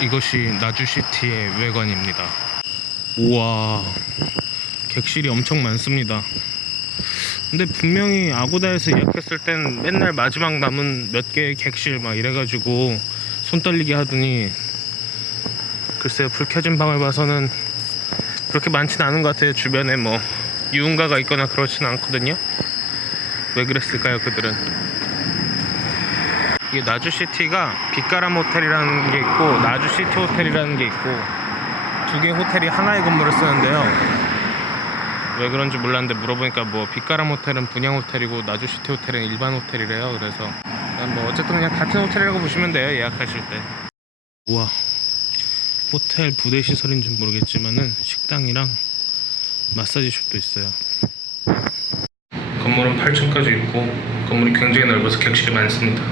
이것이 나주시티의 외관입니다. 우와, 객실이 엄청 많습니다. 근데 분명히 아고다에서 예약했을 땐 맨날 마지막 남은 몇 개의 객실 막 이래가지고 손 떨리게 하더니 글쎄요 불 켜진 방을 봐서는 그렇게 많진 않은 것 같아요 주변에 뭐 유흥가가 있거나 그렇진 않거든요 왜 그랬을까요 그들은 이게 나주시티가 빛가람 호텔이라는 게 있고 나주시티 호텔이라는 게 있고 두 개 호텔이 하나의 건물을 쓰는데요. 왜 그런지 몰랐는데 물어보니까 뭐 빛가람 호텔은 분양 호텔이고 나주시티 호텔은 일반 호텔이래요. 그래서 뭐 어쨌든 그냥 같은 호텔이라고 보시면 돼요 예약하실 때. 우와. 호텔 부대 시설인지 모르겠지만은 식당이랑 마사지 숍도 있어요. 건물은 8층까지 있고 건물이 굉장히 넓어서 객실이 많습니다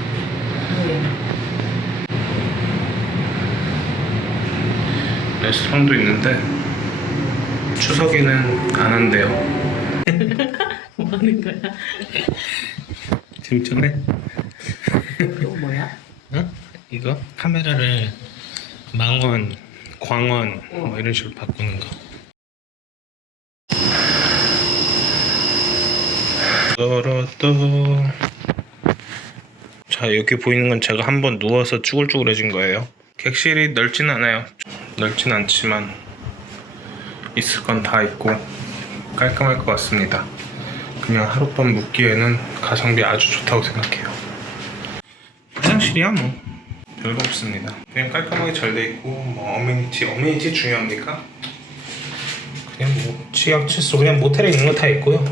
레스토랑도 있는데 추석에는 안 한대요 뭐 하는 거야? 재밌잖아 이거 뭐야? 어? 이거 카메라를 망원, 광원 뭐 이런 식으로 바꾸는 거. 또로또 자 여기 보이는 건 제가 한번 누워서 쭈글쭈글해진 거예요. 객실이 넓진 않아요. 넓진 않지만 있을 건 다 있고 깔끔할 것 같습니다. 그냥 하룻밤 묵기에는 가성비 아주 좋다고 생각해요. 화장실이야 뭐 별거 없습니다. 그냥 깔끔하게 잘 돼 있고 뭐 어메니티 어메니티 중요합니까? 그냥 뭐 치약 칫솔 그냥 모텔에 있는 거 다 있고요.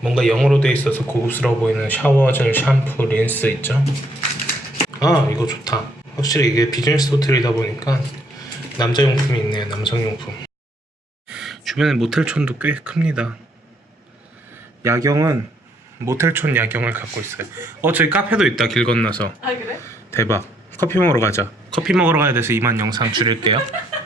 뭔가 영어로 돼 있어서 고급스러워 보이는 샤워젤, 샴푸, 린스 있죠? 아 이거 좋다. 확실히 이게 비즈니스 호텔이다 보니까 남자 용품이 있네요. 남성 용품. 주변에 모텔촌도 꽤 큽니다. 야경은 모텔촌 야경을 갖고 있어요. 어 저기 카페도 있다 길 건너서. 아 그래? 대박. 커피 먹으러 가자. 커피 먹으러 가야 돼서 이만 영상 줄일게요.